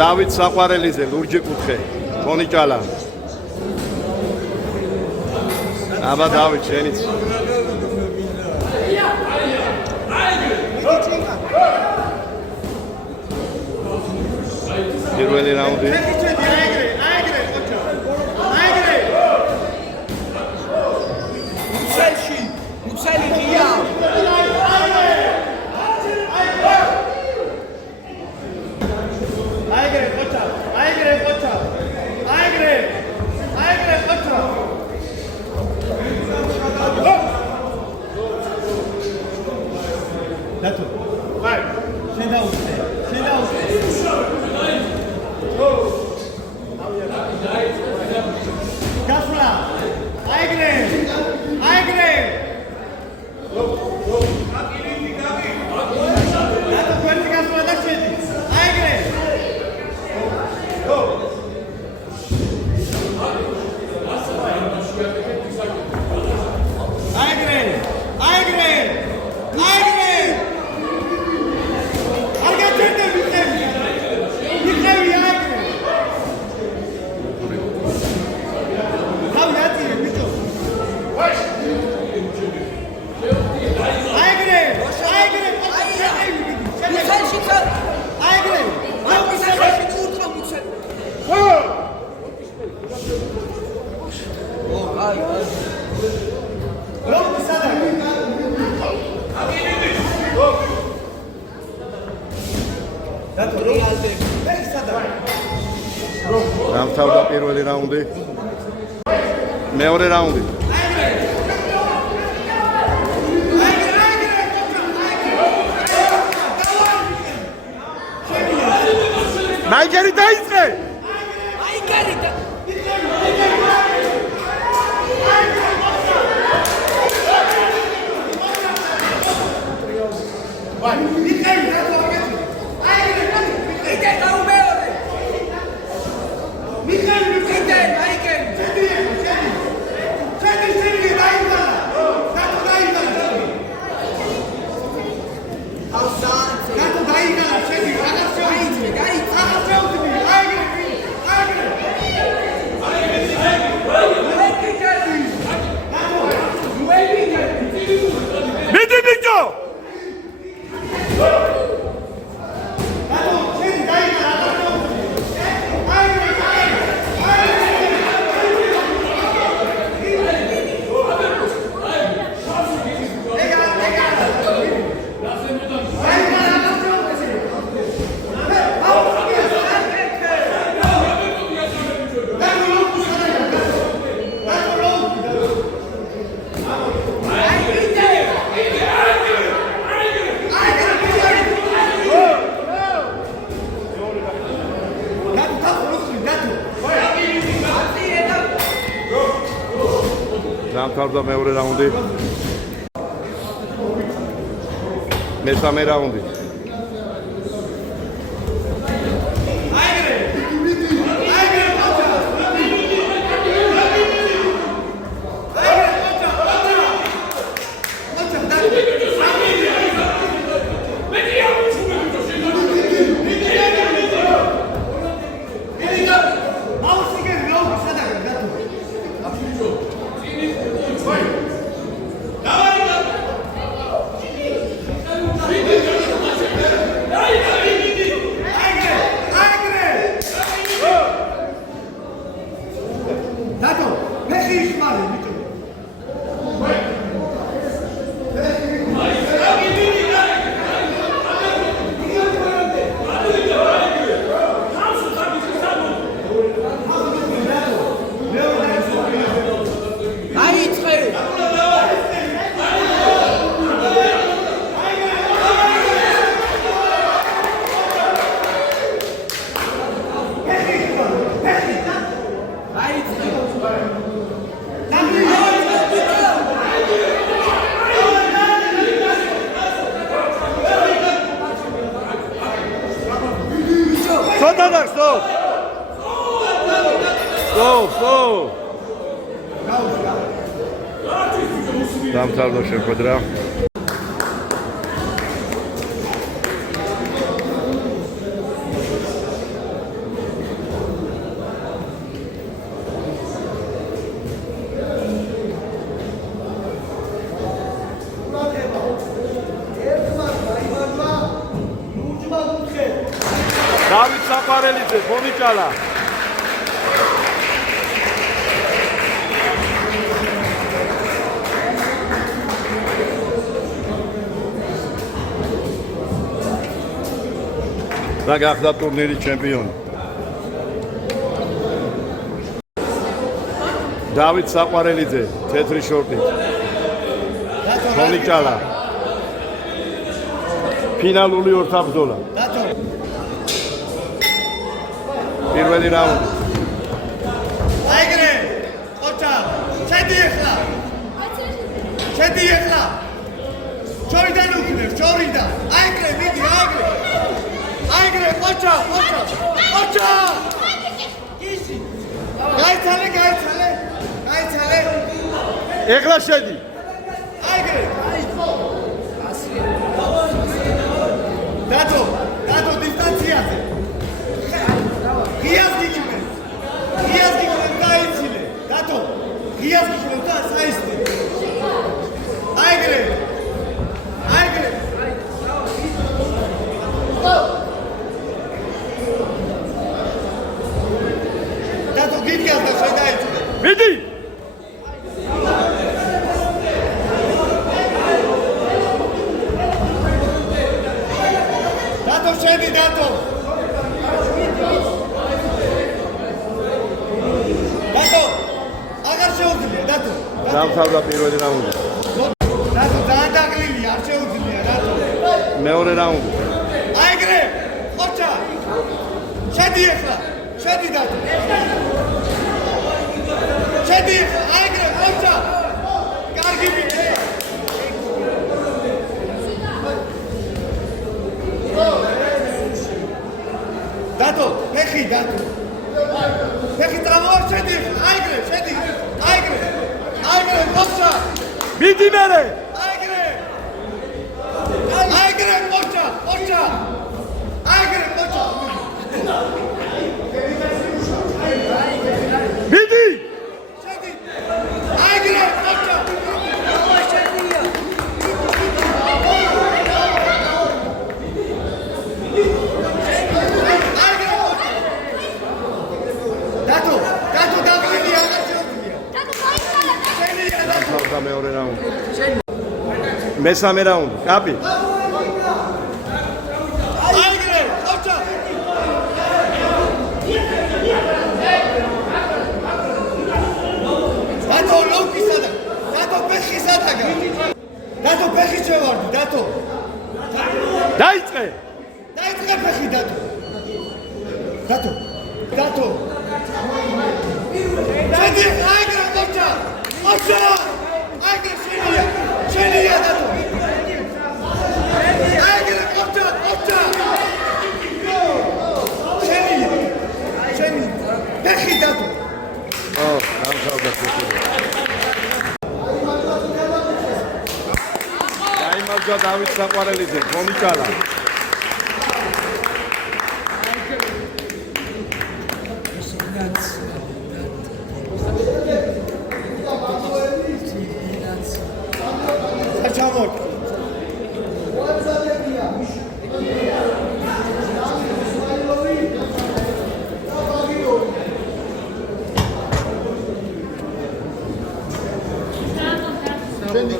დავით საყვარელიძე, ლურჯი კუთხე, კონიჭალა. აბა დავით, შენიც. პირველი რაუნდი. დამთავრდა პირველი რაუნდი. მეორე რაუნდი. მაიგერი დაიწყე. მაიგერი და დამთავრდა მეორე რაუნდი. მესამე რაუნდი. დამთავრდა შეხვედრა. დავით საყვარელიძე, ფონიკალა. და გახდა ტურნირის ჩემპიონი. დავით საყვარელიძე, თეთრი შორტით. ფონიკალა. ფინალური ორთაბრძოლა. პირველი რაუნდი. აიგრე, ყოჩა, შედი ახლა. შედი ახლა. შორიდან უკიდე, შორიდან. აიგრე, მიდი, აიგრე. აიგრე, ყოჩა, ყოჩა. ყოჩა! ისი. გაიცალე, გაიცალე. გაიცალე. ეხლა შედი. აიგრე. დათო, დათო დისტანციაზე. ღიას გიჩვენე. ღიას გიჩვენე და აიცილე. დათო, ღიას გიჩვენე და საისტე. აიგრე. აიგრე. დათო გიდგას და შედაიცილე. მიდი. დათო შედი, დათო. დათო, აღარ შეუძლია, დათო. დამთავრდა პირველი რაუნდი. დათო, ძალიან დაგლილია, არ შეუძლია, დათო. მეორე რაუნდი. აიგრე, ყოჩა. შედი ახლა, შედი დათო. შედი ახლა, აიგრე, ყოჩა. კარგი მიწე. დათო, ფეხი, დათო. ფეხი წამოვარჩენდი, აიგრე, შედი. აიგრე. აიგრე, ყოჩა. მიდი მერე. აიგრე. აიგრე, ყოჩა, ყოჩა. აიგრე, ყოჩა. მიდი. შედი. აიგრე, ყოჩა. აიგრე, ყოჩა. დათო, დათო დაგლილი აღარ შეუძლია. შენია, დათო. დამთავრდა მეორე რაუნდი. მესამე რაუნდი. კაპი. აიგრე, ყოჩა. დათო, ლოუკისადა. დათო, ფეხისადაგა. დათო, ფეხი შევარდი, დათო. დაიწყე. დაიწყე ფეხი, დათო. დათო. დათო. შედი, აიგრე, ყოჩა. ყოჩა. აიგრე, შენია. შენია, დათო. აიგრე, ყოჩა, ყოჩა. შენია. შენია. ფეხი, დათო. დამთავრდა პირველი. დაიმარჯვა დავით საყვარელიძე, ფონიკალა. ჩამორ. შენდი